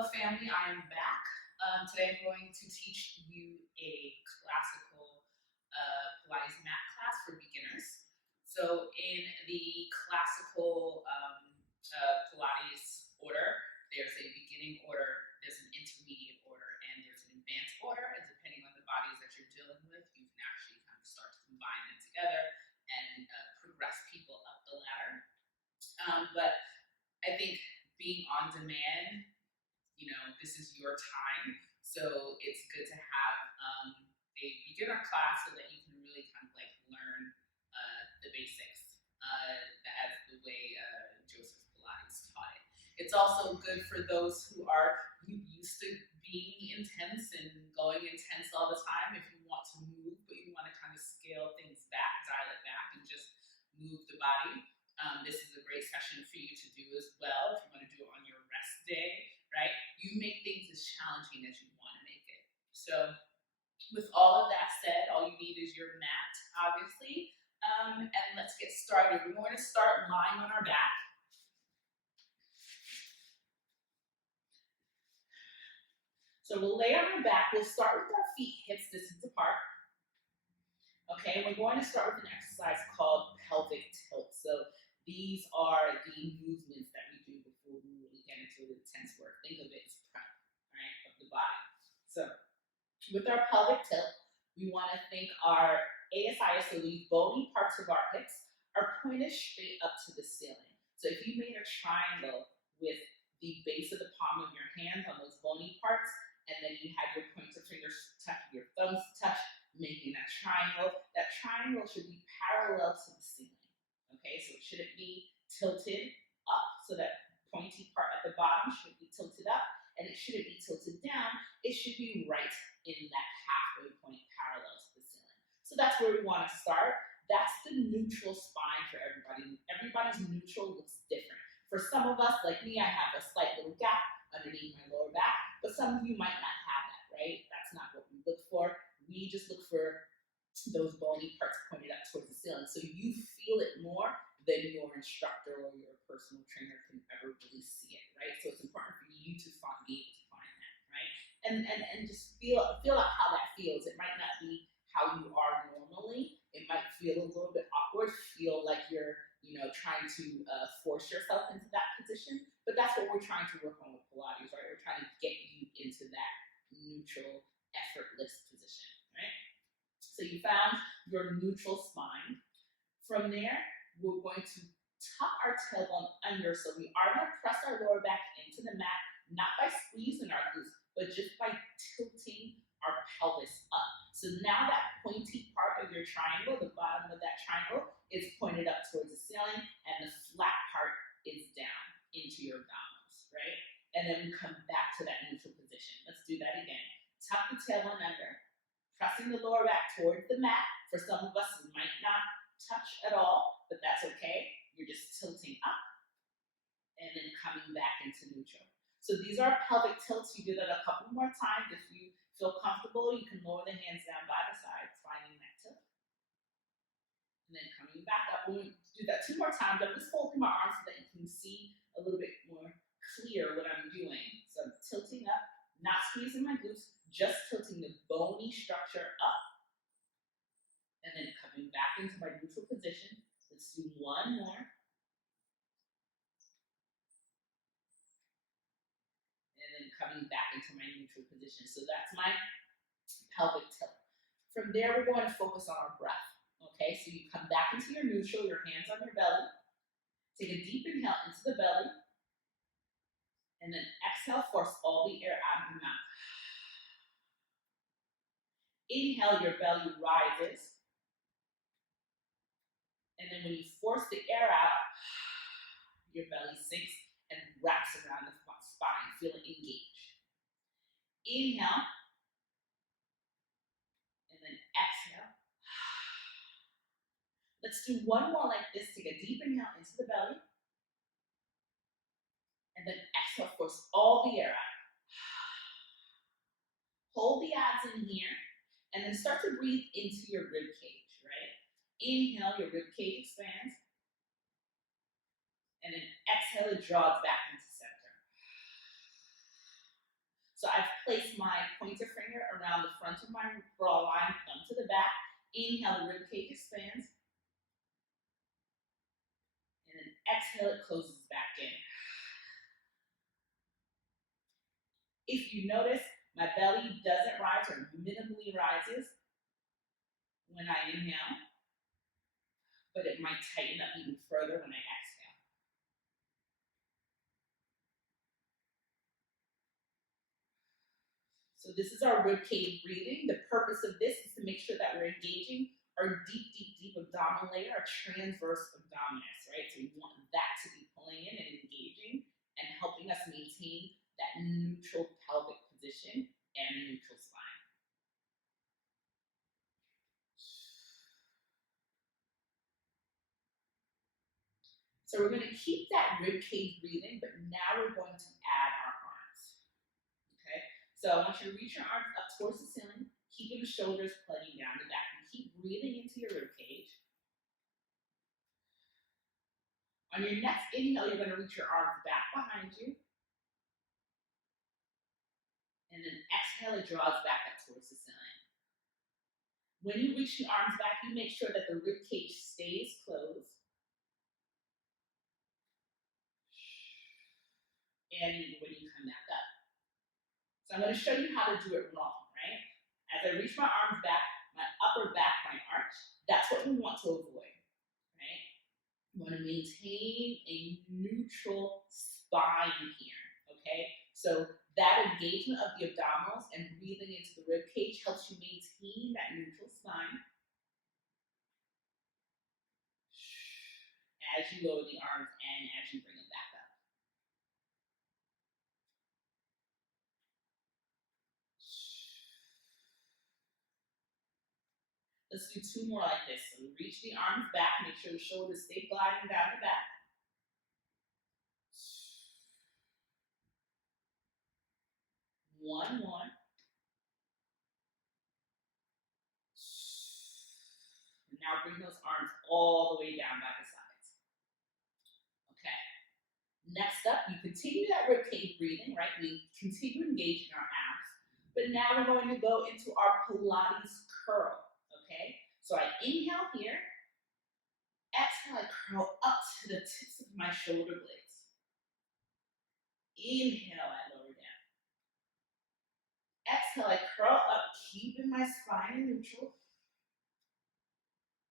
Hello family, I am back. Today I'm going to teach you a classical Pilates mat class for beginners. So in the classical Pilates order, there's a beginning order, there's an intermediate order, and there's an advanced order. And depending on the bodies that you're dealing with, you can actually kind of start to combine them together and progress people up the ladder. But I think being on demand, this is your time. So it's good to have a beginner class so that you can really kind of like learn the basics as the way Joseph Pilates taught it. It's also good for those who are used to being intense and going intense all the time. If you want to move, but you want to kind of scale things back, dial it back, and just move the body. This is a great session for you to do as well if you want to do it on your rest day, right? You make things as challenging as you want to make it. So with all of that said, all you need is your mat, obviously. And let's get started. We're going to start lying on our back. So we'll lay on our back. We'll start with our feet hips distance apart. Okay, and we're going to start with an exercise called pelvic tilt. So these are the movements that we do before we really get into the intense work. Think of it as prep, right, of the body. So with our pelvic tilt, we want to think our ASI, so these bony parts of our hips, are pointed straight up to the ceiling. So if you made a triangle with the base of the palm of your hand on those bony parts, and then you had your pointer fingers touch, your thumbs touch, making that triangle should be parallel to the ceiling. Okay, so it shouldn't be tilted up, so that pointy part at the bottom should be tilted up, and it shouldn't be tilted down. It should be right in that halfway point parallel to the ceiling. So that's where we want to start. That's the neutral spine for everybody. Everybody's neutral looks different. For some of us, like me, I have a slight little gap underneath my lower back, but some of you might not have that, right? That's not what we look for. We just look for those bony parts pointed up towards the ceiling. So you feel it more than your instructor or your personal trainer can ever really see it, right? So it's important for you to be able to find that, right? And just feel out how that feels. It might not be how you are normally. It might feel a little bit awkward, feel like you're, trying to force yourself into that position. But that's what we're trying to work on with Pilates, right? We're trying to get you into that neutral, effortless position, right? So you found your neutral spine. From there, we're going to tuck our tailbone under. So we are going to press our lower back into the mat, not by squeezing our glutes, but just by tilting our pelvis up. So now that pointy part of your triangle, the bottom of that triangle, is pointed up towards the ceiling, and the flat part is down into your abdominals, right? And then we come back to that neutral position. Let's do that again. Tuck the tailbone under, pressing the lower back towards the mat. For some of us, it might not touch at all, but that's okay. You're just tilting up and then coming back into neutral. So these are pelvic tilts. You do that a couple more times. If you feel comfortable, you can lower the hands down by the sides, finding that tilt. And then coming back up. We'll do that 2 more times. I'm just folding my arms so that you can see a little bit more clear what I'm doing. So I'm tilting up, not squeezing my glutes, just tilting the bony structure up. And then coming back into my neutral position. Let's do 1 more. And then coming back into my neutral position. So that's my pelvic tilt. From there, we're going to focus on our breath. Okay, so you come back into your neutral, your hands on your belly. Take a deep inhale into the belly. And then exhale, force all the air out of your mouth. Inhale, your belly rises. And then when you force the air out, your belly sinks and wraps around the spine. Feel it engage. Inhale. And then exhale. Let's do 1 more like this. Take a deep inhale into the belly. And then exhale, force all the air out. Hold the abs in here. And then start to breathe into your rib cage, right? Inhale, your rib cage expands. And then exhale, it draws back into center. So I've placed my pointer finger around the front of my bra line, thumb to the back. Inhale, the rib cage expands. And then exhale, it closes back in. If you notice, my belly doesn't rise or minimally rises when I inhale, but it might tighten up even further when I exhale. So this is our rib cage breathing. The purpose of this is to make sure that we're engaging our deep abdominal layer, our transverse abdominis, right? So we want that to be pulling in and engaging and helping us maintain that neutral pelvic position and neutral spine. So we're going to keep that rib cage breathing, but now we're going to add our arms. Okay? So I want you to reach your arms up towards the ceiling, keeping the shoulders plugging down the back. And keep breathing into your rib cage. On your next inhale, you're going to reach your arms back behind you. And then exhale, it draws back up towards the ceiling. When you reach the arms back, you make sure that the rib cage stays closed. And when you come back up. So I'm going to show you how to do it wrong, right? As I reach my arms back, my upper back might arch. That's what we want to avoid, right? We want to maintain a neutral spine here, okay? So that engagement of the abdominals and breathing into the rib cage helps you maintain that neutral spine as you lower the arms and as you bring them back up. Let's do two more like this. So reach the arms back, make sure the shoulders stay gliding down the back. One more. And now bring those arms all the way down by the sides. Okay. Next up, you continue that rib cage breathing, right? We continue engaging our abs. But now we're going to go into our Pilates curl, okay? So I inhale here. Exhale, I curl up to the tips of my shoulder blades. Inhale, I lower down. Exhale, I curl up, keeping my spine neutral.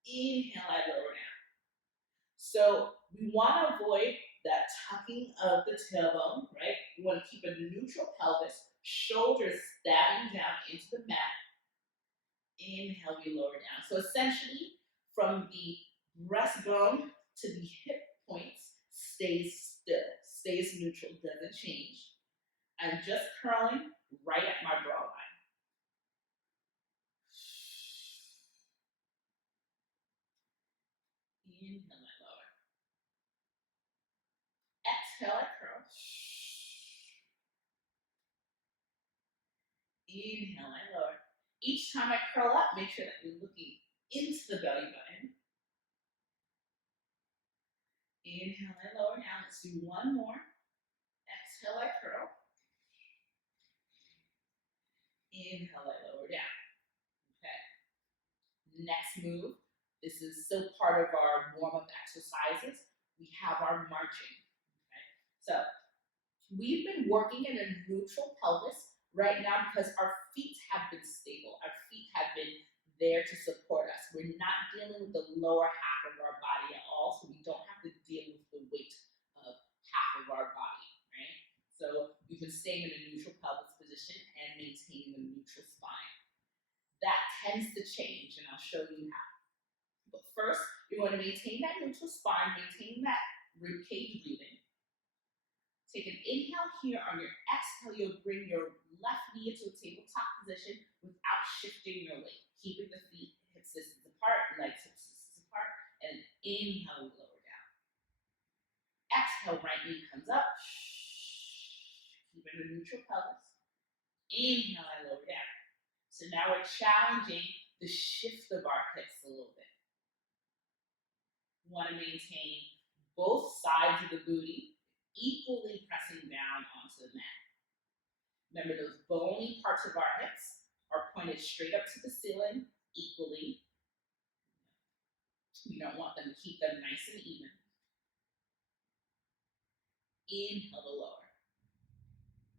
Inhale, I lower down. So we want to avoid that tucking of the tailbone, right? We want to keep a neutral pelvis, shoulders stabbing down into the mat. Inhale, we lower down. So essentially, from the breastbone to the hip points stays still, stays neutral, doesn't change. I'm just curling right at my bra line. Inhale, I lower. Exhale, I curl. Inhale, I lower. Each time I curl up, make sure that you're looking into the belly button. Inhale, I lower. Now let's do one more. Exhale, I curl. Inhale, I lower down. Okay. Next move. This is still part of our warm-up exercises. We have our marching. Okay. So we've been working in a neutral pelvis right now because our feet have been stable. Our feet have been there to support us. We're not dealing with the lower half of our body at all, so we don't have to deal with the weight of half of our body, right? So you can stay in a neutral pelvis position and maintain a neutral spine. That tends to change, and I'll show you how. But first, you're going to maintain that neutral spine, maintain that rib cage breathing. Take an inhale here. On your exhale, you'll bring your left knee into a tabletop position without shifting your weight, keeping the feet hip distance apart, legs hip distance apart, and inhale, lower down. Exhale, right knee comes up, keeping a neutral pelvis. Inhale, I lower down. So now we're challenging the shift of our hips a little bit. We want to maintain both sides of the booty equally pressing down onto the mat. Remember, those bony parts of our hips are pointed straight up to the ceiling equally. We don't want them to keep them nice and even. Inhale to lower.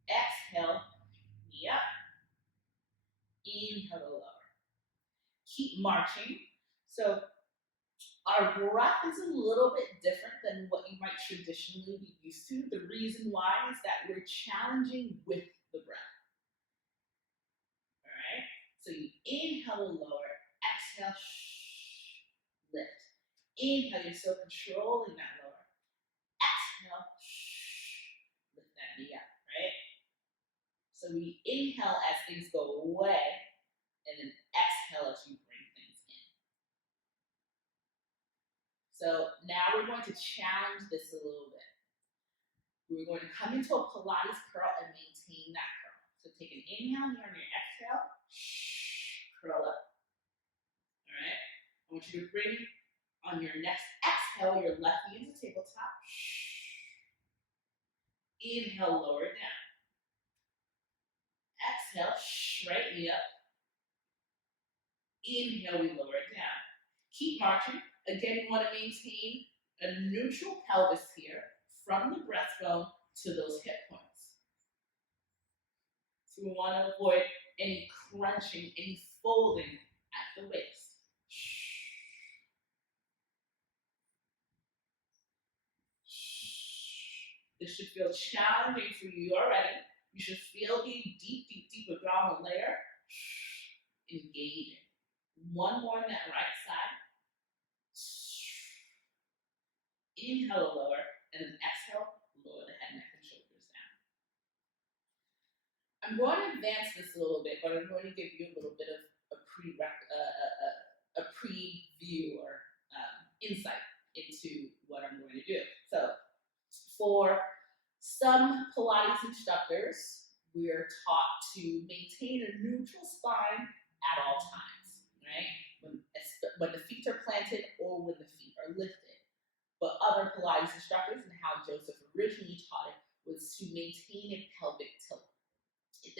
Exhale, knee up. Inhale to lower. Keep marching. So our breath is a little bit different than what you might traditionally be used to. The reason why is that we're challenging with the breath. All right? So you inhale to lower, exhale, lift. Inhale, you're still controlling that lower. Exhale, lift that knee up, right? So we inhale as things go away, and then exhale as you bring things in. So now we're going to challenge this a little bit. We're going to come into a Pilates curl and maintain that curl. So take an inhale here on your exhale, curl up. All right? I want you to bring on your next exhale your left knee into tabletop. Inhale, lower it down. Exhale, straight knee up. Inhale, we lower it down. Keep marching. Again, we want to maintain a neutral pelvis here from the breastbone to those hip points. So we want to avoid any crunching, any folding at the waist. This should feel challenging for you already. You should feel the deep abdominal layer engaging. One more on that right side. Inhale, lower, and then exhale, lower the head, neck, and shoulders down. I'm going to advance this a little bit, but I'm going to give you a little bit of a preview or insight into what I'm going to do. So, for some Pilates instructors, we're taught to maintain a neutral spine at all times, right? When the feet are planted or when the feet are lifted. But other Pilates instructors, and how Joseph originally taught it, was to maintain a pelvic tilt.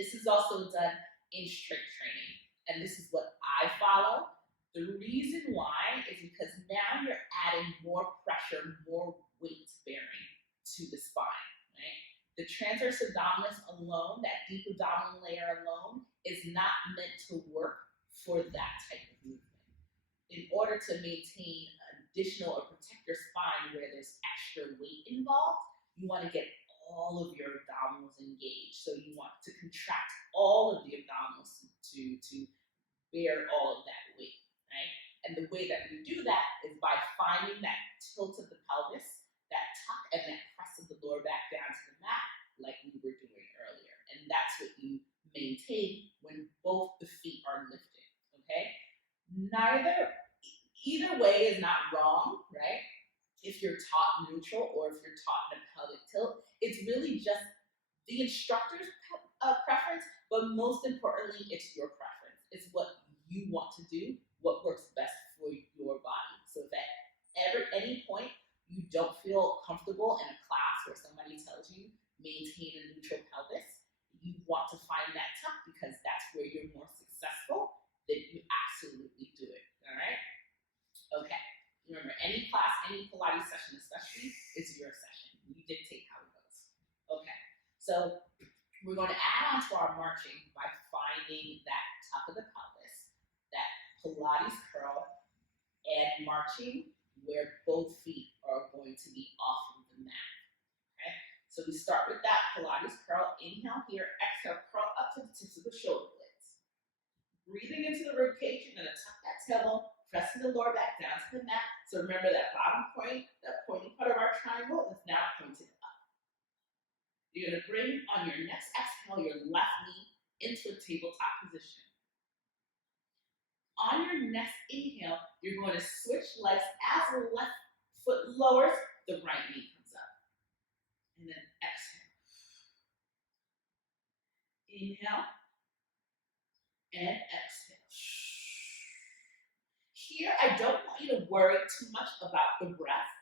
This is also done in strength training, and this is what I follow. The reason why is because now you're adding more pressure, more weight bearing to the spine, right? The transverse abdominis alone, that deep abdominal layer alone, is not meant to work for that type of movement. In order to maintain additional or protect your spine where there's extra weight involved, you want to get all of your abdominals engaged. So you want to contract all of the abdominals to bear all of that weight, right? And the way that we do that is by finding that tilt of the pelvis, that tuck and that press of the lower back down to the mat, like we were doing earlier. And that's what you maintain when both the feet are lifted, okay? Either way is not wrong, right? If you're taught neutral or if you're taught in a pelvic tilt, it's really just the instructor's preference, but most importantly, it's your preference. It's what you want to do, what works best for your body. So if at any point you don't feel comfortable in a class where somebody tells you maintain a neutral pelvis, you want to find that tuck because that's where you're more successful, then you absolutely do it, all right? Okay, remember, any class, any Pilates session especially, is your session. You dictate how it goes. Okay, so we're going to add on to our marching by finding that tuck of the pelvis, that Pilates curl, and marching where both feet are going to be off of the mat. Okay, so we start with that Pilates curl. Inhale here, exhale, curl up to the tips of the shoulder blades. Breathing into the rib cage, you're going to tuck that tailbone, pressing the lower back down to the mat. So remember that bottom point, that pointy part of our triangle is now pointed up. You're going to bring on your next exhale your left knee into a tabletop position. On your next inhale, you're going to switch legs. As the left foot lowers, the right knee comes up. And then exhale. Inhale and exhale. Here, I don't want you to worry too much about the breath.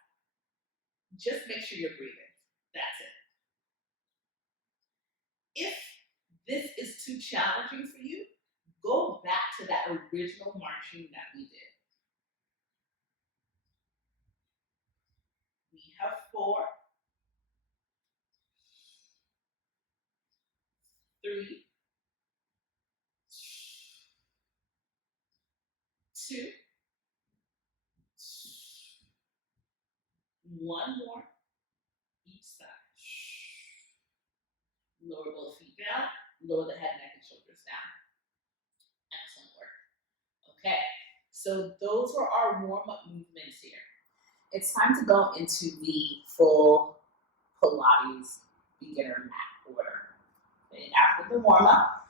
Just make sure you're breathing. That's it. If this is too challenging for you, go back to that original marching that we did. We have 4, 3, 2, 1 more each side. Lower both feet down, lower the head, neck, and shoulders down. Excellent work. Okay, so those were our warm-up movements here. It's time to go into the full Pilates beginner mat order. And after the warm-up,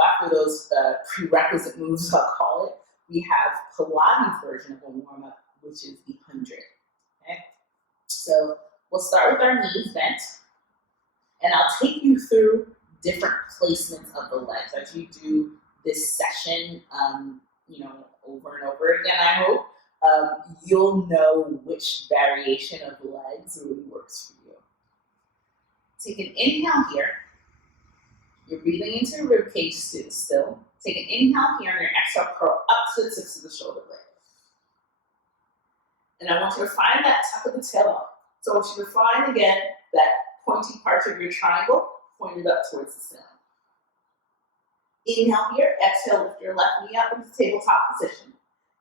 after those prerequisite moves, I'll call it, we have Pilates version of a warm-up, which is the 100. Okay, so we'll start with our knees bent, and I'll take you through different placements of the legs as you do this session, over and over again, I hope. You'll know which variation of legs really works for you. Take an inhale here. You're breathing into your rib cage still. Take an inhale here, and your exhale, curl up to the tips of the shoulder blades. And I want you to find that tuck of the tail up. So I want you to find, again, that pointy part of your triangle pointed up towards the ceiling. Inhale here, exhale, lift your left knee up into tabletop position.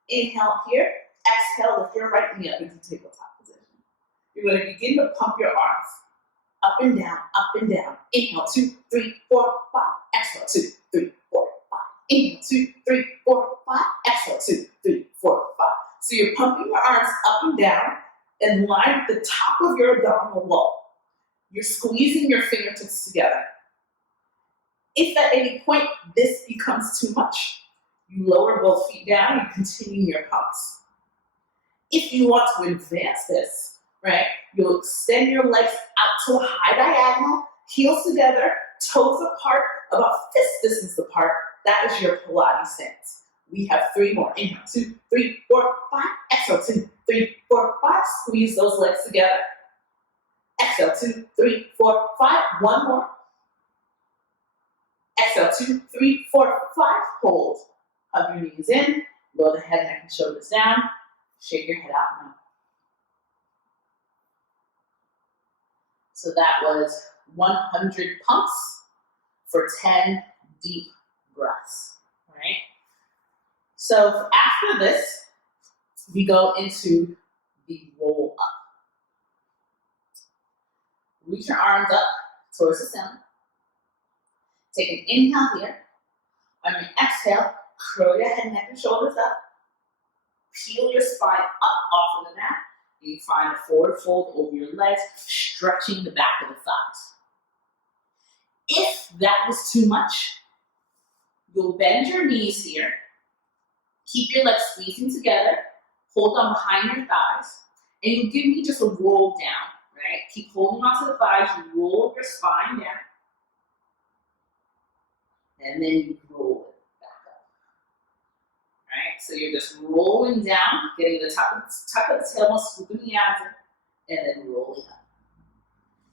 Inhale here, exhale, lift your right knee up into tabletop position. You're going to begin to pump your arms up and down, up and down. Inhale, 2, 3, 4, 5. Exhale, 2, 3, 4, 5. Inhale, 2, 3, 4, 5. Exhale, 2, 3, 4, 5. So you're pumping your arms up and down and line the top of your abdominal wall. You're squeezing your fingertips together. If at any point this becomes too much, you lower both feet down and continue your pumps. If you want to advance this, right, you'll extend your legs out to a high diagonal, heels together, toes apart, about fist distance apart. That is your Pilates stance. We have 3 more. Inhale, 2, 3, 4, 5. Exhale, 2, 3, 4, 5. Squeeze those legs together. Exhale, 2, 3, 4, 5. 1 more. Exhale, 2, 3, 4, 5. Hold. Hug your knees in. Lower the head, neck, and shoulders down. Shake your head out now. So that was 100 pumps for 10 deep breaths. All right. So after this, we go into the roll up. Reach your arms up towards the ceiling. Take an inhale here. On your exhale, curl your head, neck, and shoulders up. Peel your spine up off of the mat. You find a forward fold over your legs, stretching the back of the thighs. If that was too much, you'll bend your knees here. Keep your legs squeezing together. Hold on behind your thighs. And you give me just a roll down, right? Keep holding onto the thighs. You roll your spine down. And then you roll it back up. Right? So you're just rolling down, getting the tuck of the tailbone, scooping the abs in, and then rolling up.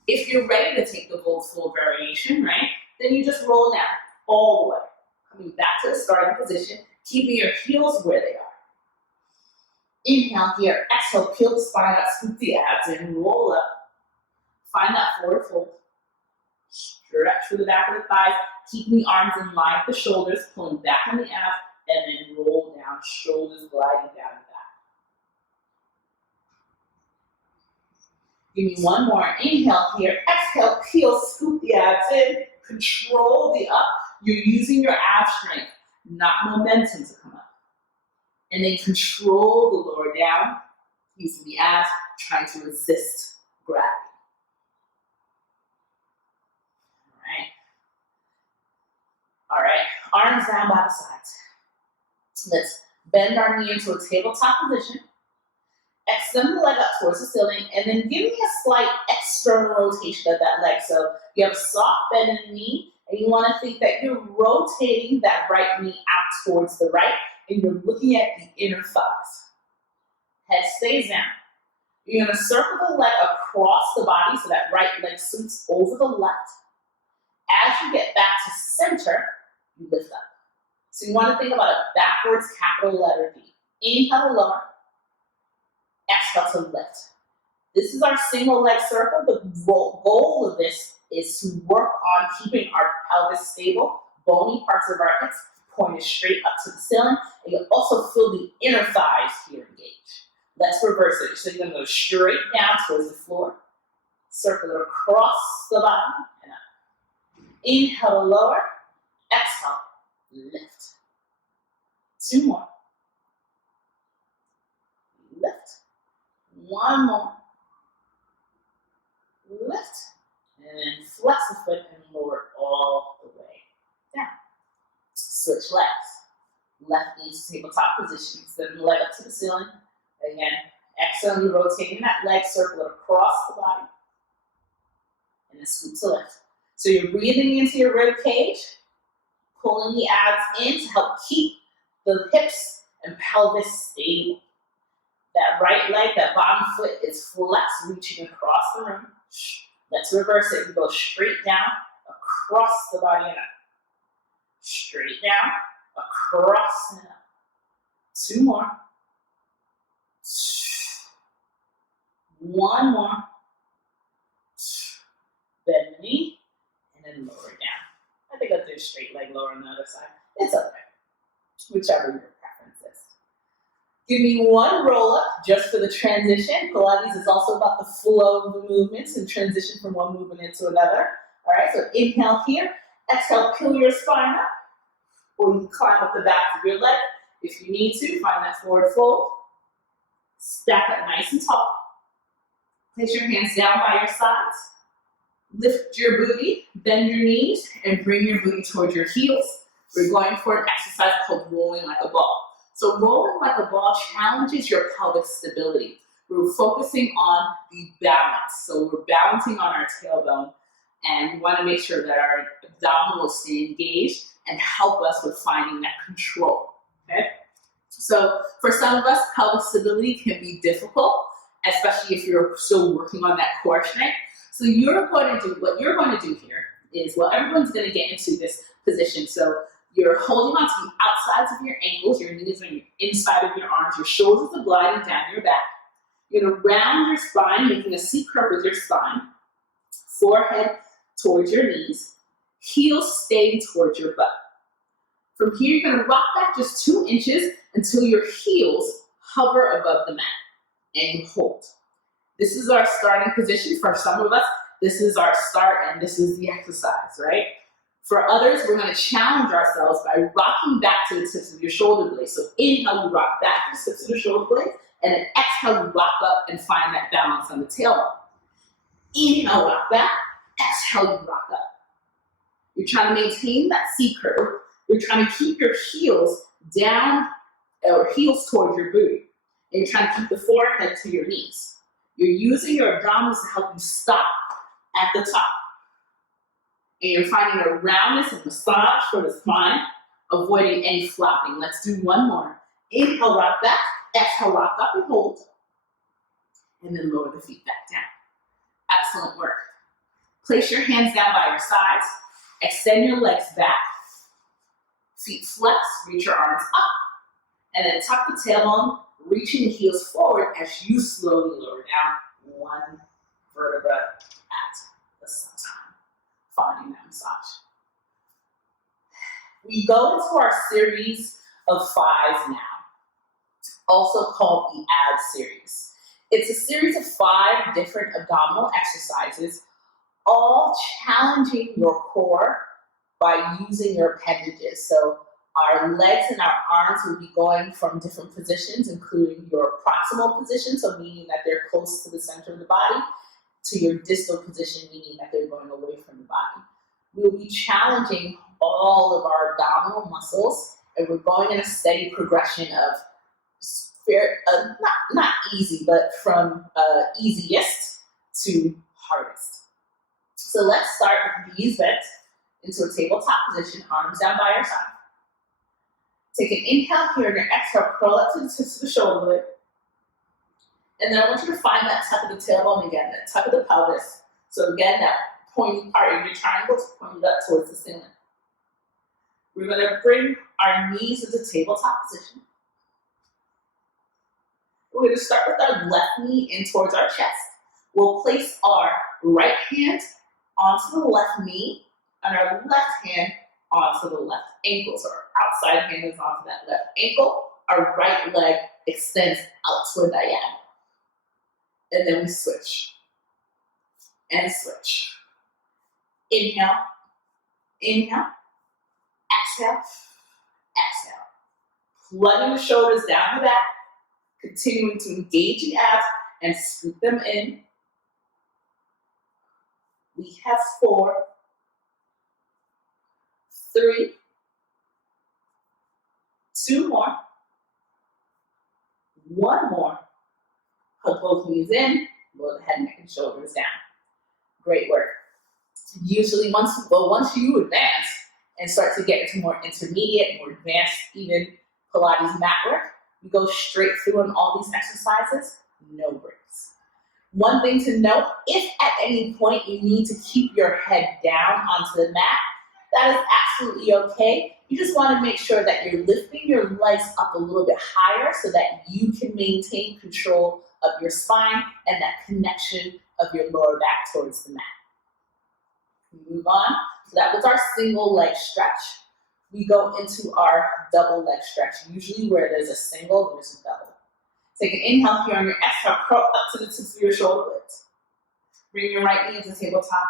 If you're ready to take the full variation, right, then you just roll down all the way. Coming back to the starting position, keeping your heels where they are. Inhale here, exhale, peel the spine up, scoop the abs in, roll up. Find that forward fold. Stretch through the back of the thighs, keeping the arms in line with the shoulders, pulling back on the abs, and then roll down, shoulders gliding down the back. Give me 1 more. Inhale here, exhale, peel, scoop the abs in, control the up. You're using your ab strength, not momentum to come up. And then control the lower down, using the abs, trying to resist gravity. All right, arms down by the sides. Let's bend our knee into a tabletop position. Extend the leg up towards the ceiling, and then give me a slight external rotation of that leg. So you have a soft bend in the knee, and you want to think that you're rotating that right knee out towards the right, and you're looking at the inner thighs. Head stays down. You're going to circle the leg across the body so that right leg sweeps over the left. As you get back to center, you lift up. So you want to think about a backwards capital letter V. Inhale to lower, exhale to lift. This is our single leg circle. The goal of this is to work on keeping our pelvis stable, bony parts of our hips pointed straight up to the ceiling, and you'll also feel the inner thighs here engage. Let's reverse it. So you're going to go straight down towards the floor, circle it across the bottom, and up. Inhale to lower, exhale, lift. 2 more. Lift. 1 more. Lift. And then flex the foot and lower it all the way down. Switch legs. Left knee to tabletop position. Send the leg up to the ceiling. Again, exhale, you're rotating that leg, circle it across the body. And then scoop to lift. So you're breathing into your rib cage, pulling the abs in to help keep the hips and pelvis stable. That right leg, that bottom foot is flexed, reaching across the room. Let's reverse it. You go straight down, across the body and up. Straight down, across and up. 2 more. 1 more. Bend the knee, and then lower it down. I think I'll do a straight leg lower on the other side. It's okay. Whichever your preference is. Give me 1 roll up just for the transition. Pilates is also about the flow of the movements and transition from one movement into another. All right, so inhale here. Exhale, peel your spine up. Or you can climb up the back of your leg. If you need to, find that forward fold. Stack up nice and tall. Place your hands down by your sides. Lift your booty, bend your knees, and bring your booty towards your heels. We're going for an exercise called rolling like a ball. So rolling like a ball challenges your pelvic stability. We're focusing on the balance. So we're balancing on our tailbone, and we want to make sure that our abdominals stay engaged and help us with finding that control, okay? So for some of us, pelvic stability can be difficult, especially if you're still working on that core strength. So what you're going to do here is, well, everyone's going to get into this position. So you're holding onto the outsides of your ankles, your knees are inside of your arms, your shoulders are gliding down your back. You're going to round your spine, making a C curve with your spine, forehead towards your knees, heels staying towards your butt. From here, you're going to rock back just 2 inches until your heels hover above the mat, and you hold. This is our starting position. For some of us, this is our start, and this is the exercise, right? For others, we're going to challenge ourselves by rocking back to the tips of your shoulder blades. So inhale, you rock back to the tips of the shoulder blades, and then exhale, you rock up and find that balance on the tailbone. Inhale, rock back. Exhale, you rock up. You're trying to maintain that C curve. You're trying to keep your heels down, or heels towards your booty. And you're trying to keep the forehead to your knees. You're using your abdominals to help you stop at the top. And you're finding a roundness and massage for the spine, avoiding any flopping. Let's do 1 more. Inhale, rock back. Exhale, rock up and hold. And then lower the feet back down. Excellent work. Place your hands down by your sides. Extend your legs back. Feet flex, reach your arms up. And then tuck the tailbone, reaching the heels forward as you slowly lower down 1 vertebra at a time, finding that massage. We go into our series of 5 now, also called the ab series. It's a series of 5 different abdominal exercises, all challenging your core by using your appendages. So our legs and our arms will be going from different positions, including your proximal position, so meaning that they're close to the center of the body, to your distal position, meaning that they're going away from the body. We'll be challenging all of our abdominal muscles, and we're going in a steady progression of not easy, but from easiest to hardest. So let's start with knees bent into a tabletop position, arms down by your side. Take an inhale here, and your exhale, curl up to the tips of the shoulder blade. And then I want you to find that tuck of the tailbone again, that tuck of the pelvis. So again, that pointy part of your triangle to point it up towards the ceiling. We're going to bring our knees into tabletop position. We're going to start with our left knee in towards our chest. We'll place our right hand onto the left knee and our left hand onto the left ankle. So our outside hand is onto that left ankle. Our right leg extends out to a diagonal. And then we switch. And switch. Inhale. Inhale. Exhale. Exhale. Plugging the shoulders down the back. Continuing to engage the abs and scoop them in. We have 4, 3, 2 more, 1 more. Hug both knees in, lower the head, neck, and shoulders down. Great work. Usually once you advance and start to get into more intermediate, more advanced, even Pilates mat work, you go straight through on all these exercises, no breaks. One thing to note, if at any point you need to keep your head down onto the mat, that is absolutely okay. You just want to make sure that you're lifting your legs up a little bit higher so that you can maintain control of your spine and that connection of your lower back towards the mat. We move on. So that was our single leg stretch. We go into our double leg stretch. Usually where there's a single, there's a double. Take an inhale here on your exhale, curl up to the tips of your shoulder blades. Bring your right knee into tabletop,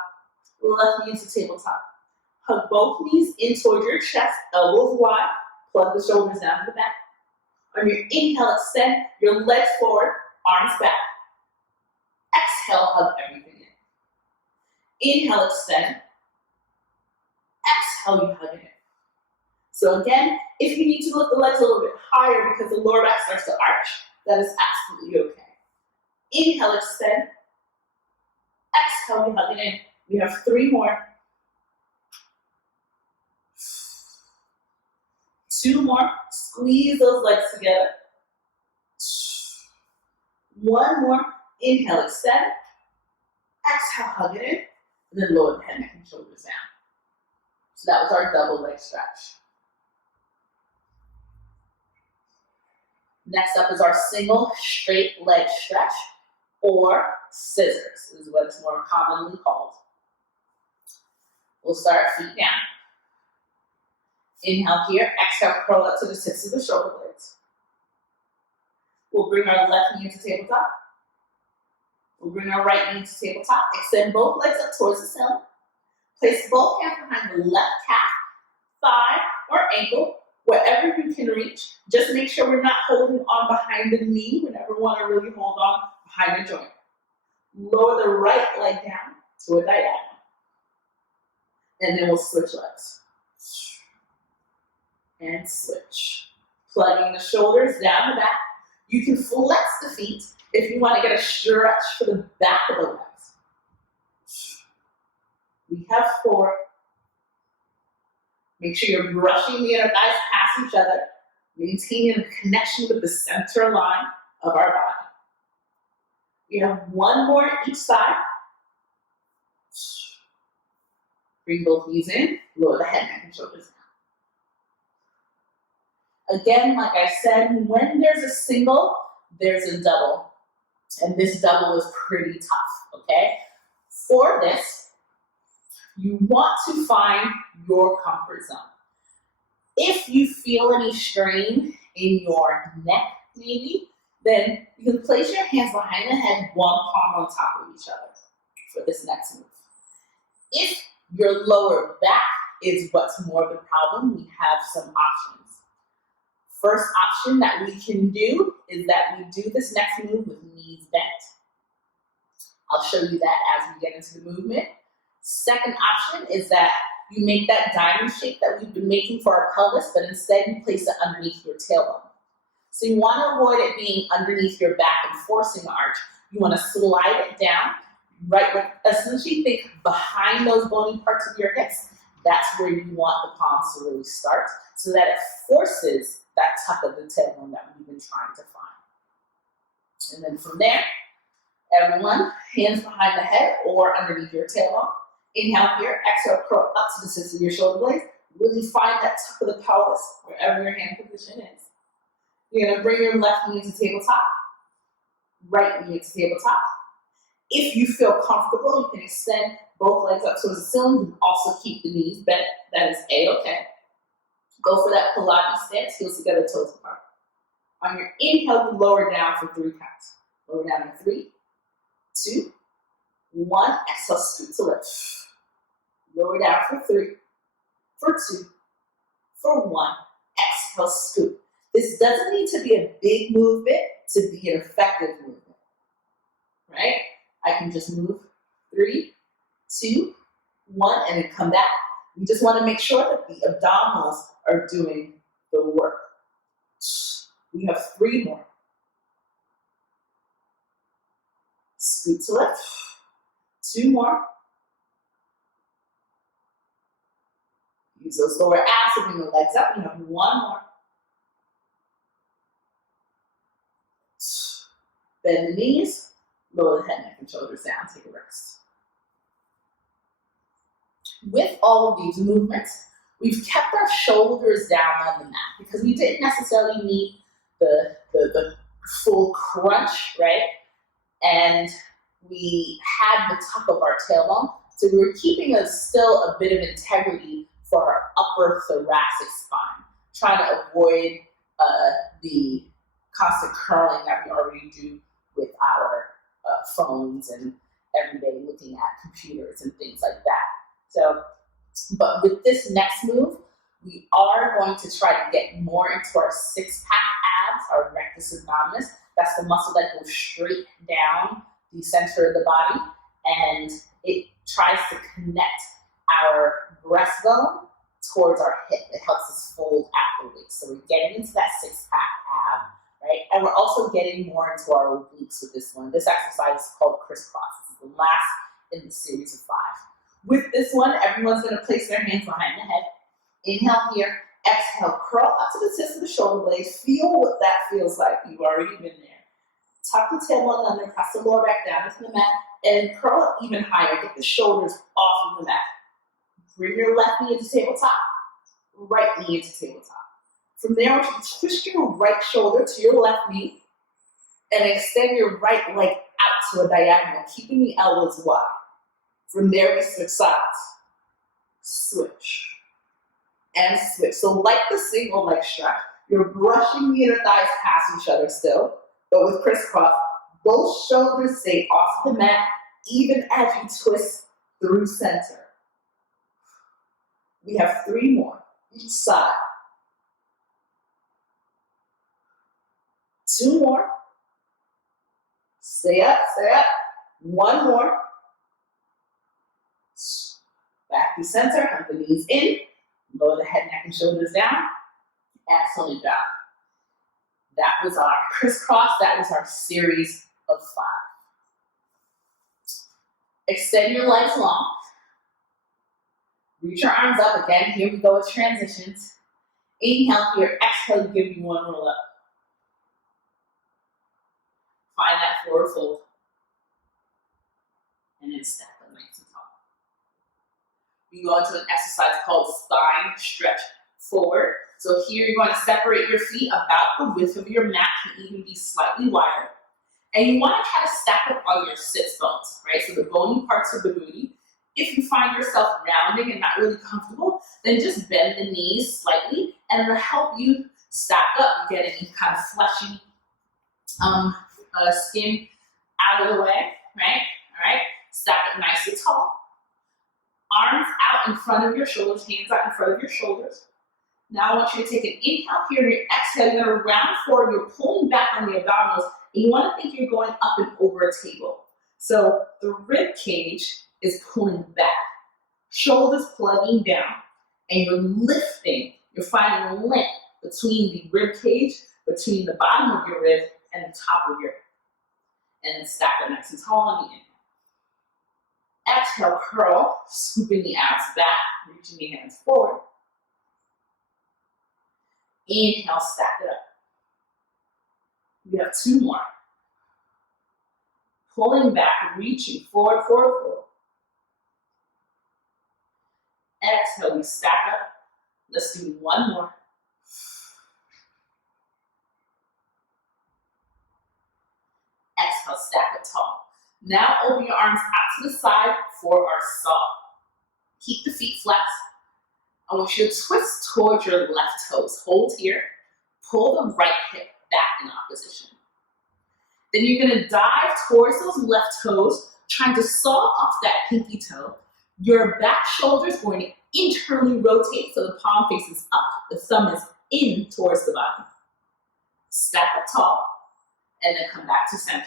left knee into tabletop. Hug both knees in towards your chest, elbows wide, plug the shoulders down to the back. On your inhale, extend your legs forward, arms back. Exhale, hug everything in. Inhale, extend. Exhale, you hug it in. So again, if you need to lift the legs a little bit higher because the lower back starts to arch, that is absolutely okay. Inhale, extend. Exhale, you hug it in. We have 3 more. 2 more. Squeeze those legs together. 1 more. Inhale, extend. Exhale, hug it in. And then lower the head, neck, and shoulders down. So that was our double leg stretch. Next up is our single straight leg stretch, or scissors is what it's more commonly called. We'll start feet down. Inhale here, exhale, curl up to the tips of the shoulder blades. We'll bring our left knee into tabletop. We'll bring our right knee into tabletop. Extend both legs up towards the ceiling. Place both hands behind the left calf, thigh, or ankle, wherever you can reach. Just make sure we're not holding on behind the knee. We never want to really hold on behind the joint. Lower the right leg down to a diagonal. And then we'll switch legs. And switch. Plugging the shoulders down the back. You can flex the feet if you want to get a stretch for the back of the legs. We have 4. Make sure you're brushing the inner thighs past each other, maintaining a connection with the center line of our body. We have 1 more each side. Bring both knees in, lower the head, neck, and shoulders down. Again, like I said, when there's a single, there's a double. And this double is pretty tough, okay? For this, you want to find your comfort zone. If you feel any strain in your neck, maybe, then you can place your hands behind the head, one palm on top of each other for this next move. If your lower back is what's more of the problem, we have some options. First option that we can do is that we do this next move with knees bent. I'll show you that as we get into the movement. Second option is that you make that diamond shape that we've been making for our pelvis, but instead you place it underneath your tailbone. So you want to avoid it being underneath your back and forcing the arch. You want to slide it down, right? Essentially think behind those bony parts of your hips. That's where you want the palms to really start, so that it forces that tuck of the tailbone that we've been trying to find. And then from there, everyone, hands behind the head or underneath your tailbone. Inhale here, exhale, curl up to the tips of your shoulder blades. Really find that top of the pelvis, wherever your hand position is. You're gonna bring your left knee to tabletop, right knee to tabletop. If you feel comfortable, you can extend both legs up towards the ceiling and also keep the knees bent. That is A-okay. Go for that Pilates stance, heels together, toes apart. On your inhale, you lower down for 3 counts. Lower down in 3, 2, 1. Exhale, scoot to lift. Lower down for 3, for 2, for 1. Exhale, scoot. This doesn't need to be a big movement to be an effective movement, right? I can just move 3, 2, 1, and then come back. We just want to make sure that the abdominals are doing the work. We have 3 more. Scoot to lift. 2 more. Use those lower abs to bring the legs up. We have 1 more. Bend the knees. Lower the head, neck, and shoulders down. Take a rest. With all of these movements, we've kept our shoulders down on the mat because we didn't necessarily need the full crunch, right? And we had the top of our tailbone, so we were keeping still a bit of integrity for our upper thoracic spine, trying to avoid the constant curling that we already do with our phones and every day looking at computers and things like that. So, but with this next move, we are going to try to get more into our 6-pack abs, our rectus abdominis. That's the muscle that goes straight down the center of the body, and it tries to connect our breastbone towards our hip. It helps us fold out the waist. So we're getting into that 6-pack ab, right? And we're also getting more into our obliques with this one. This exercise is called crisscross. This is the last in the series of 5. With this one, everyone's going to place their hands behind the head. Inhale here, exhale, curl up to the tips of the shoulder blades. Feel what that feels like. You've already been there. Tuck the tailbone under, press the lower back down into the mat, and curl up even higher. Get the shoulders off of the mat. Bring your left knee into tabletop, right knee into tabletop. From there, I want you to twist your right shoulder to your left knee and extend your right leg out to a diagonal, keeping the elbows wide. From there, we switch sides. Switch. And switch. So like the single leg stretch, you're brushing the inner thighs past each other still, but with crisscross, both shoulders stay off the mat, even as you twist through center. We have 3 more, each side. 2 more. Stay up, stay up. 1 more. Back to center, hug the knees in. Lower the head, neck, and shoulders down. Exhale and down. That was our crisscross. That was our series of 5. Extend your legs long. Reach your arms up. Again, here we go with transitions. Inhale here. Exhale, give you 1 roll up. Find that forward fold. And then step up nice and tall. We go into an exercise called spine stretch forward. So here you're going to separate your feet about the width of your mat, can even be slightly wider. And you want to try to stack up on your sits bones, right? So the bony parts of the booty. If you find yourself rounding and not really comfortable, then just bend the knees slightly and it'll help you stack up. You get any kind of fleshy skin out of the way, right? All right, stack up nice and tall. Arms out in front of your shoulders, hands out in front of your shoulders. Now I want you to take an inhale here, and your exhale, you're going to round forward, you're pulling back on the abdominals, and you want to think you're going up and over a table. So the rib cage is pulling back, shoulders plugging down, and you're lifting. You're finding a length between the rib cage, between the bottom of your rib and the top of your rib. And then stack it nice and tall on the inhale. Exhale, curl, scooping the abs back, reaching the hands forward. Inhale, stack it up. We have 2 more. Pulling back, reaching forward, forward, forward. Exhale, we stack up. Let's do one more. Exhale, stack up tall. Now open your arms out to the side for our saw. Keep the feet flat. I want you to twist towards your left toes. Hold here. Pull the right hip back in opposition. Then you're going to dive towards those left toes, trying to saw off that pinky toe. Your back shoulder is going to internally rotate so the palm faces up, the thumb is in towards the body. Stack up tall, and then come back to center.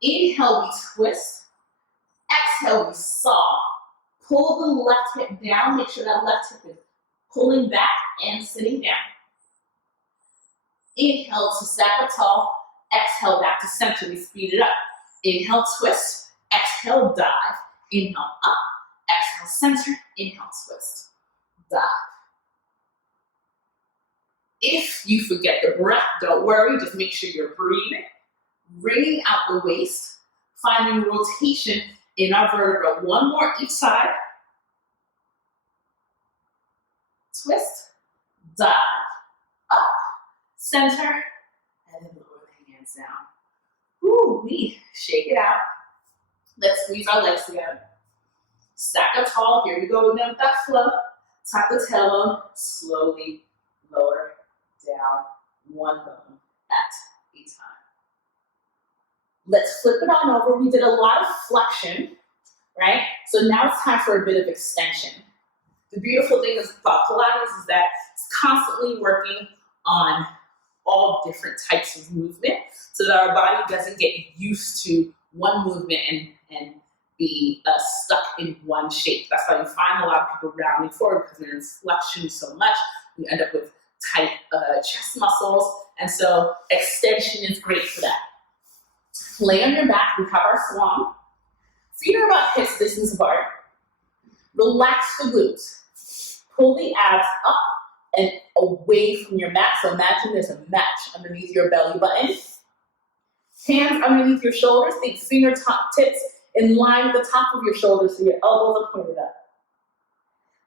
Inhale, we twist. Exhale, we saw. Pull the left hip down. Make sure that left hip is pulling back and sitting down. Inhale to stack up tall. Exhale back to center. We speed it up. Inhale, twist. Exhale, dive. Inhale, up. Exhale, center. Inhale, twist. Dive. If you forget the breath, don't worry. Just make sure you're breathing. Wringing out the waist. Finding rotation in our vertebra. One more each side. Twist. Dive. Up. Center. And then lower the hands down. Ooh, we shake it out. Let's squeeze our legs together. Stack up tall. Here we go again with that flow. Tuck the tailbone. Slowly lower down one bone at a time. Let's flip it on over. We did a lot of flexion, right? So now it's time for a bit of extension. The beautiful thing about Pilates is that it's constantly working on all different types of movement so that our body doesn't get used to one movement and be stuck in one shape. That's why you find a lot of people rounding forward because they're in flexion so much. We end up with tight chest muscles, and so extension is great for that. Lay on your back. We have our swan. Feet are about hips distance apart. Relax the glutes. Pull the abs up and away from your mat. So imagine there's a match underneath your belly button. Hands underneath your shoulders. Think fingertips in line with the top of your shoulders so your elbows are pointed up.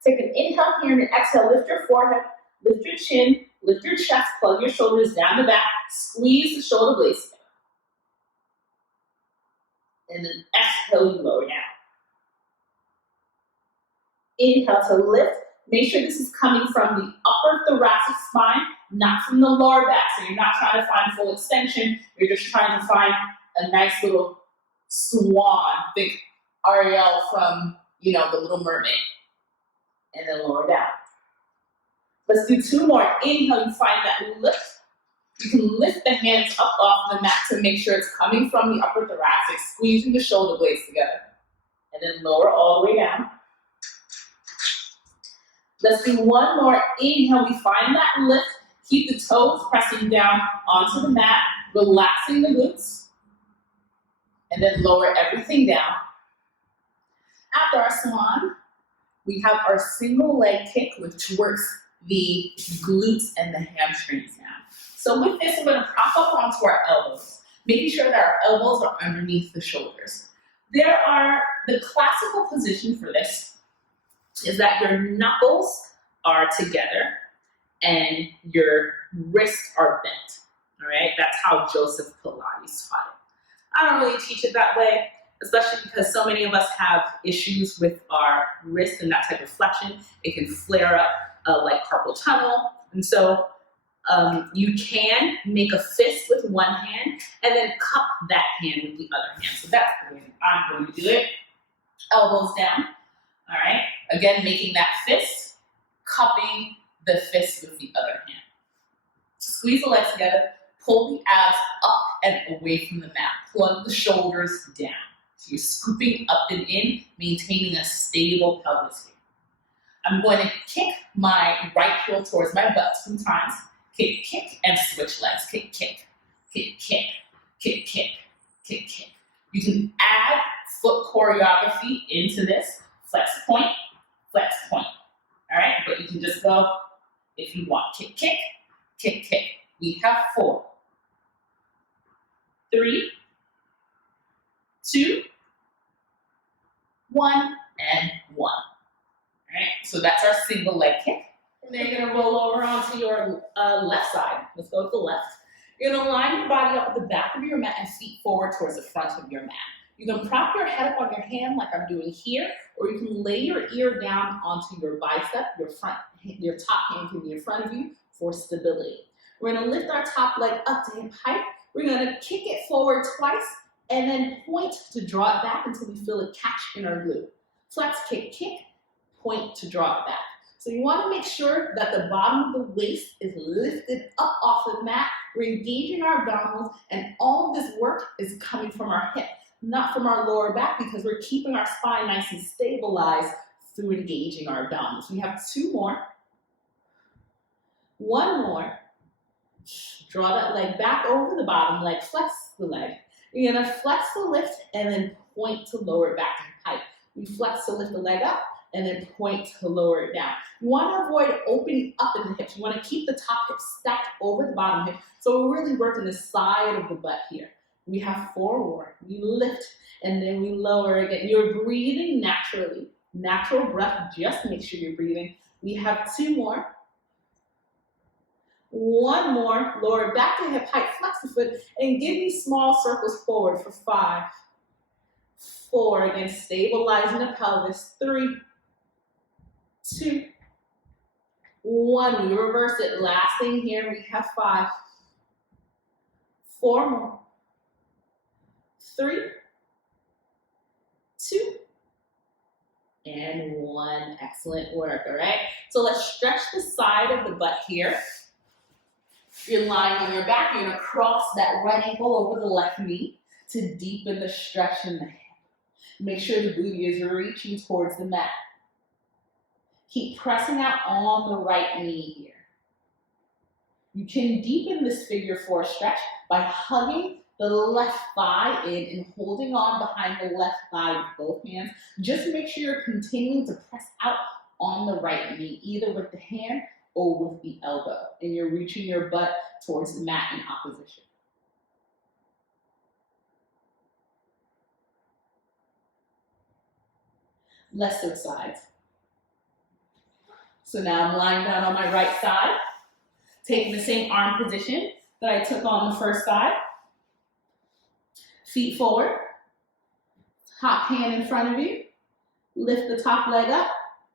Take an inhale here and an exhale. Lift your forehead, lift your chin, lift your chest, plug your shoulders down the back, squeeze the shoulder blades together. And then exhale, you lower down. Inhale to lift. Make sure this is coming from the upper thoracic spine, not from the lower back. So you're not trying to find full extension. You're just trying to find a nice little swan. Think Ariel from, The Little Mermaid. And then lower down. Let's do two more. Inhale, you find that lift. You can lift the hands up off the mat to make sure it's coming from the upper thoracic, squeezing the shoulder blades together. And then lower all the way down. Let's do one more. Inhale, we find that lift. Keep the toes pressing down onto the mat, relaxing the glutes. And then lower everything down. After our swan, we have our single leg kick, which works the glutes and the hamstrings now. So with this, we're going to prop up onto our elbows, making sure that our elbows are underneath the shoulders. The classical position for this is that your knuckles are together and your wrists are bent, all right? That's how Joseph Pilates taught it. I don't really teach it that way, especially because so many of us have issues with our wrist and that type of flexion. It can flare up like carpal tunnel. And so you can make a fist with one hand and then cup that hand with the other hand. So that's the way I'm going to do it. Elbows down, all right? Again, making that fist, cupping the fist with the other hand. Squeeze the legs together, pull the abs up and away from the mat. Plug the shoulders down. So you're scooping up and in, maintaining a stable pelvis here. I'm going to kick my right heel towards my butt 2 times. Kick, kick, and switch legs. Kick, kick, kick, kick, kick, kick, kick, kick. You can add foot choreography into this. Flex point, all right? But you can just go if you want. Kick, kick, kick, kick. We have 4, 3, 2, 1, and 1. All right? So that's our single leg kick. And then you're gonna roll over onto your left side. Let's go to the left. You're gonna line your body up at the back of your mat and feet forward towards the front of your mat. You can prop your head up on your hand like I'm doing here, or you can lay your ear down onto your bicep. Your top hand can be in front of you for stability. We're gonna lift our top leg up to hip height. We're gonna kick it forward twice and then point to draw it back until we feel it catch in our glute. Flex, kick, kick, point to draw it back. So you want to make sure that the bottom of the waist is lifted up off the mat. We're engaging our abdominals, and all of this work is coming from our hip, not from our lower back, because we're keeping our spine nice and stabilized through engaging our abdominals. We have 2 more. 1 more. Draw that leg back over the bottom leg, flex the leg. You're gonna flex the lift and then point to lower it back to height. We flex to lift the leg up and then point to lower it down. You want to avoid opening up in the hips. You want to keep the top hip stacked over the bottom hip. So we're really working the side of the butt here. We have 4 more. We lift and then we lower again. You're breathing naturally. Natural breath, just make sure you're breathing. We have 2 more. 1 more. Lower back to hip height, flex the foot, and give me small circles forward for 5. 4, again, stabilizing the pelvis. 3, 2, 1. We reverse it. Last thing here, we have 5. 4 more. 3, 2, and 1. Excellent work, all right? So let's stretch the side of the butt here. You're lying on your back. You're gonna cross that right ankle over the left knee to deepen the stretch in the hip. Make sure the booty is reaching towards the mat. Keep pressing out on the right knee here. You can deepen this figure 4 stretch by hugging the left thigh in and holding on behind the left thigh with both hands. Just make sure you're continuing to press out on the right knee, either with the hand or with the elbow, and you're reaching your butt towards the mat in opposition. Let's switch sides. So now I'm lying down on my right side, taking the same arm position that I took on the first side. Feet forward, top hand in front of you, lift the top leg up,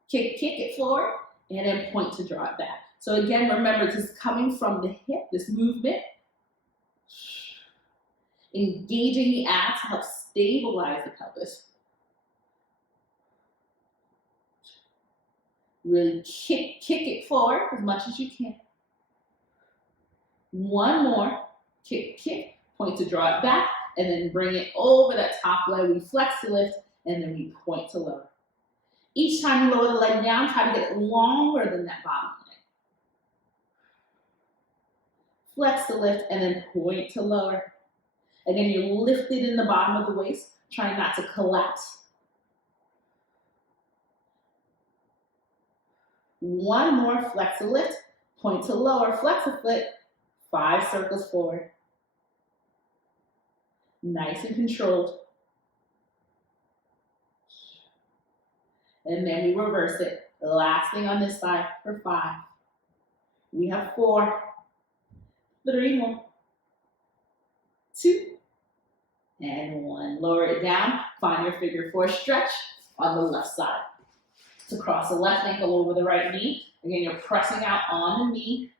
kick it forward, and then point to draw it back. So again, remember, this is coming from the hip, this movement, engaging the abs to help stabilize the pelvis. Really kick it forward as much as you can. 1 more, kick, point to draw it back, and then bring it over that top leg. We flex the lift, and then we point to lower. Each time you lower the leg down, try to get it longer than that bottom leg. Flex the lift, and then point to lower. Again, you're lifted in the bottom of the waist, trying not to collapse. 1 more, flex the lift, point to lower, flex the foot, 5 circles forward. Nice and controlled. And then we reverse it. The last thing on this side for 5. We have 4, 3 more, 2, and 1. Lower it down. Find your figure 4 stretch on the left side. To cross the left ankle over the right knee. Again, you're pressing out on the knee.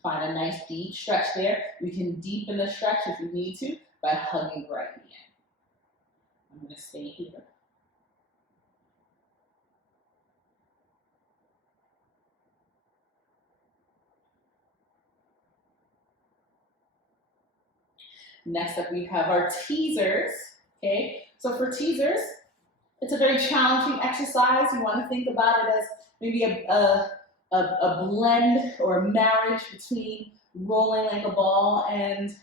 Find a nice deep stretch there. You can deepen the stretch if you need to by hugging the right knee in. I'm going to stay here. Next up, we have our teasers. Okay, so for teasers, it's a very challenging exercise. You want to think about it as maybe a blend or a marriage between rolling like a ball and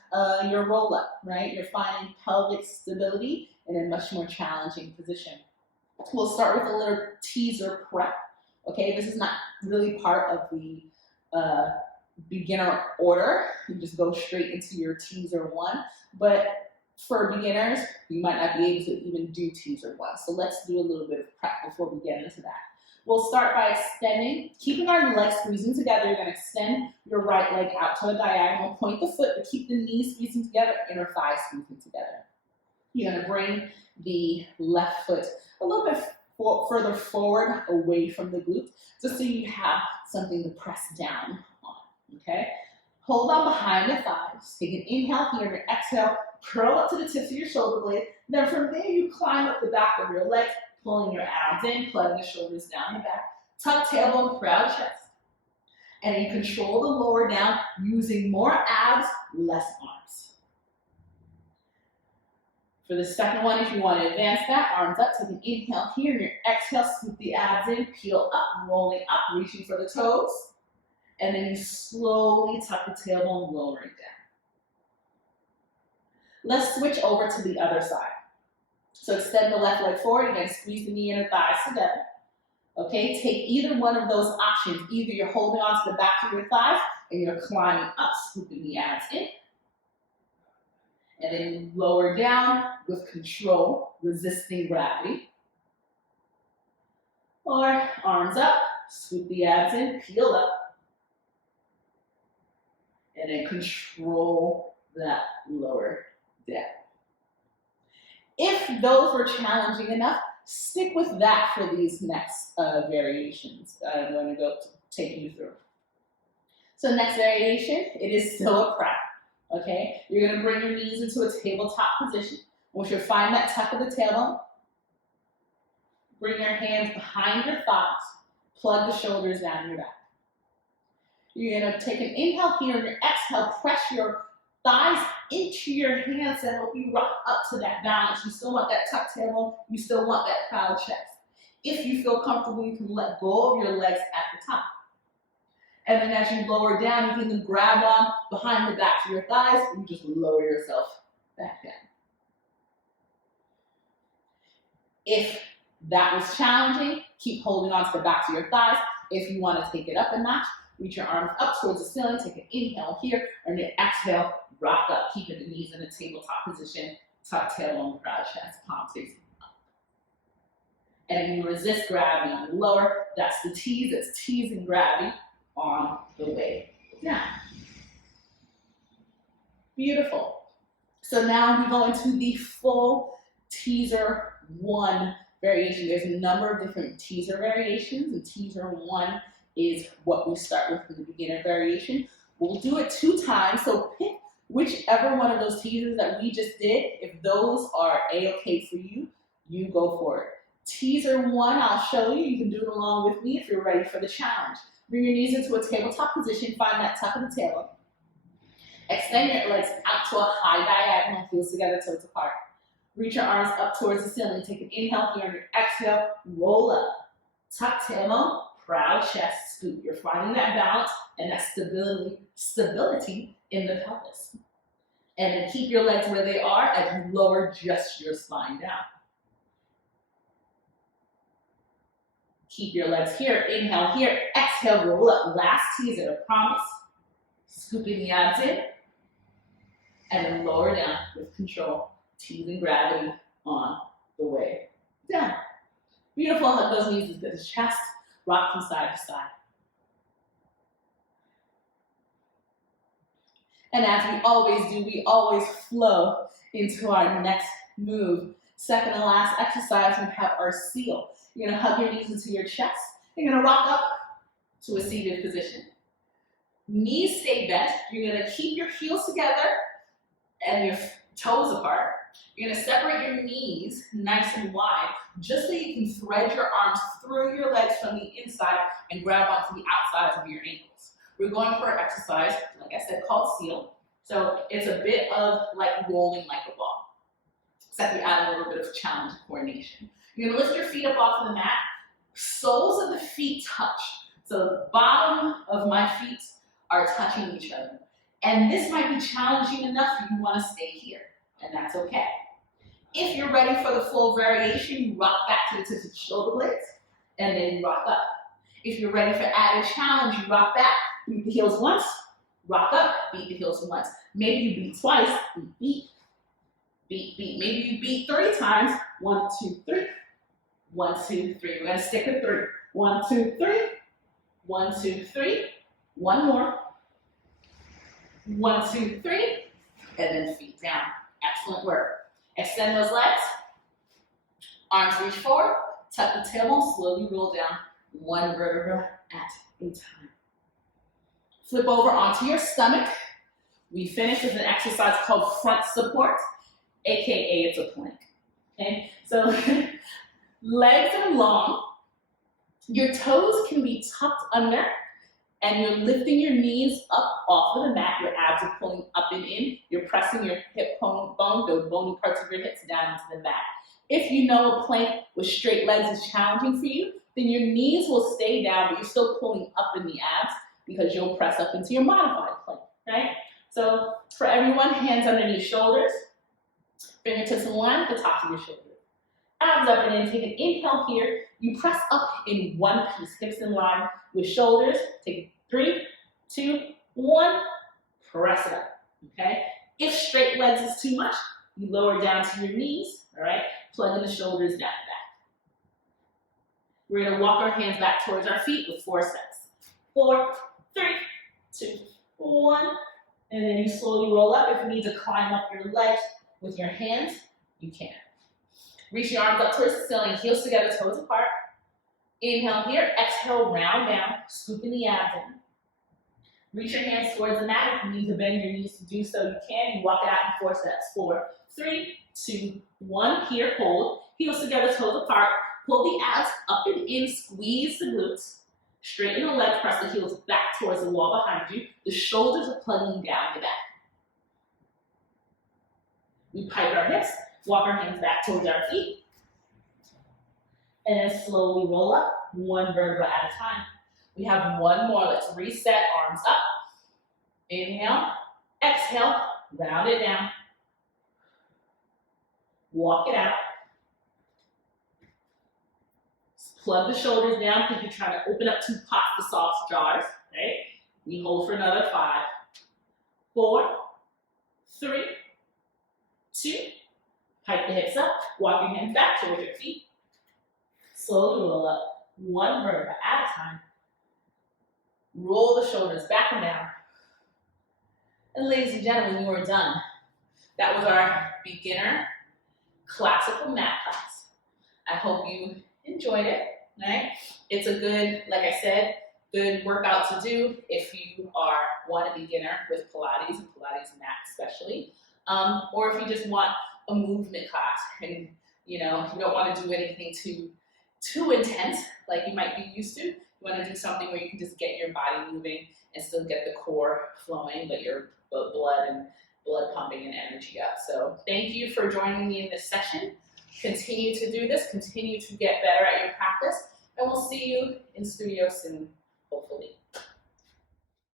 your roll up, right? You're finding pelvic stability in a much more challenging position. We'll start with a little teaser prep. Okay, this is not really part of the beginner order. You just go straight into your teaser 1. But For beginners, you might not be able to even do teaser one. So let's do a little bit of prep before we get into that. We'll start by extending, keeping our legs squeezing together. You're gonna extend your right leg out to a diagonal, point the foot, but keep the knees squeezing together, inner thighs squeezing together. You're gonna bring the left foot a little bit further forward away from the glute, just so you have something to press down on, okay? Hold on behind the thighs. Take an inhale here, and an exhale, curl up to the tips of your shoulder blades. Then from there, you climb up the back of your legs, pulling your arms in, plugging the shoulders down the back. Tuck tailbone, proud chest. And you control the lower down using more abs, less arms. For the second one, if you want to advance that, arms up, take an inhale here, and your exhale, scoop the abs in, peel up, rolling up, reaching for the toes. And then you slowly tuck the tailbone, lowering down. Let's switch over to the other side. So extend the left leg forward, again, squeeze the knee and the thighs together. Okay, take either one of those options. Either you're holding on to the back of your thighs and you're climbing up, scooping the abs in. And then you lower down with control, resisting gravity. Or arms up, scoop the abs in, peel up. And then control that lower down. If those were challenging enough, stick with that for these next variations I'm going to go take you through. So next variation, it is still a prep, okay? You're going to bring your knees into a tabletop position. Once you find that tuck of the tailbone, bring your hands behind your thighs, plug the shoulders down your back. You're going to take an inhale here, and your exhale, press your thighs into your hands and help you rock up to that balance. You still want that tucked tailbone. You still want that proud chest. If you feel comfortable, you can let go of your legs at the top. And then as you lower down, you can grab on behind the backs of your thighs, and you just lower yourself back down. If that was challenging, keep holding on to the backs of your thighs. If you want to take it up a notch, reach your arms up towards the ceiling, take an inhale here, and then exhale, rock up, keeping the knees in a tabletop position, tuck tailbone, proud chest, palms facing up. And then you resist gravity on the lower, that's the tease, it's teasing gravity on the way down. Beautiful. So now we go into the full teaser one variation. There's a number of different teaser variations, and teaser one is what we start with in the beginner variation. We'll do it 2 times, so pick whichever one of those teasers that we just did. If those are a-okay for you, you go for it. Teaser one, I'll show you. You can do it along with me if you're ready for the challenge. Bring your knees into a tabletop position, find that tuck of the tailbone. Extend your legs out to a high diagonal, heels together, toes apart. Reach your arms up towards the ceiling. Take an inhale here, and your exhale, roll up. Tuck tailbone, proud chest, scoop. You're finding that balance and that stability in the pelvis. And then keep your legs where they are as you lower just your spine down. Keep your legs here. Inhale here. Exhale, roll up. Last teaser, I promise. Scooping the abs in. And then lower down with control. Teasing gravity on the way down. Beautiful. Hug those knees into the chest. Rock from side to side. And as we always do, we always flow into our next move. Second and last exercise, we have our seal. You're going to hug your knees into your chest. You're going to rock up to a seated position. Knees stay bent. You're going to keep your heels together and your toes apart. You're going to separate your knees nice and wide, just so you can thread your arms through your legs from the inside and grab onto the outsides of your ankles. We're going for an exercise, like I said, called seal. So it's a bit of like rolling like a ball, except we add a little bit of challenge and coordination. You're going to lift your feet up off of the mat. Soles of the feet touch. So the bottom of my feet are touching each other. And this might be challenging enough you want to stay here, and that's okay. If you're ready for the full variation, you rock back to the tips of the shoulder blades, and then you rock up. If you're ready for added challenge, you rock back, beat the heels once, rock up, beat the heels once. Maybe you beat twice, beat. Beat, beat. Maybe you beat 3 times. 1, 2, 3. 1, 2, 3. We're gonna stick with 3. 1, 2, 3. 1, 2, 3. One more. 1, 2, 3. And then feet down. Excellent work. Extend those legs. Arms reach forward. Tuck the tailbone. Slowly roll down. One vertebra at a time. Flip over onto your stomach. We finish with an exercise called front support, aka it's a plank. Okay, so legs are long. Your toes can be tucked under, and you're lifting your knees up off of the mat. Your abs are pulling up and in. You're pressing your hip bone, the bony parts of your hips down into the mat. If you know a plank with straight legs is challenging for you, then your knees will stay down, but you're still pulling up in the abs because you'll press up into your modified plank, right? So for everyone, hands underneath shoulders, fingertips in line with the tops of your shoulders. Abs up and in, take an inhale here. You press up in one piece, hips in line with shoulders. Take 3, 2, 1, press it up, okay? If straight legs is too much, you lower down to your knees, all right? Plug in the shoulders down back. We're gonna walk our hands back towards our feet with 4 sets. 4, 3, 2, 1. And then you slowly roll up. If you need to climb up your legs with your hands, you can. Reach your arms up towards the ceiling, heels together, toes apart. Inhale here, exhale, round down, scooping the abs in. Reach your hands towards the mat. If you need to bend your knees to do so, you can. You walk it out in 4 steps. 4, 3, 2, 1. Here, hold. Heels together, toes apart. Pull the abs up and in, squeeze the glutes. Straighten the legs, press the heels back towards the wall behind you. The shoulders are plugging down the back. We pipe our hips, walk our hands back towards our feet. And then slowly roll up, one vertebra at a time. We have one more. Let's reset, arms up. Inhale, exhale, round it down. Walk it out. Plug the shoulders down. Think you're trying to open up 2 pasta sauce jars, right? You hold for another 5, 4, 3, 2. Pipe the hips up. Walk your hands back towards your feet. Slowly roll up, one vertebra at a time. Roll the shoulders back and down. And ladies and gentlemen, you are done. That was our beginner classical mat class. I hope you enjoyed it, right? It's a good, like I said, good workout to do if you want a beginner with Pilates, and Pilates mat especially, or if you just want a movement class and you don't want to do anything too intense like you might be used to. You want to do something where you can just get your body moving and still get the core flowing, but your blood pumping and energy up. So thank you for joining me in this session. Continue to do this, continue to get better at your practice, and we'll see you in studio soon.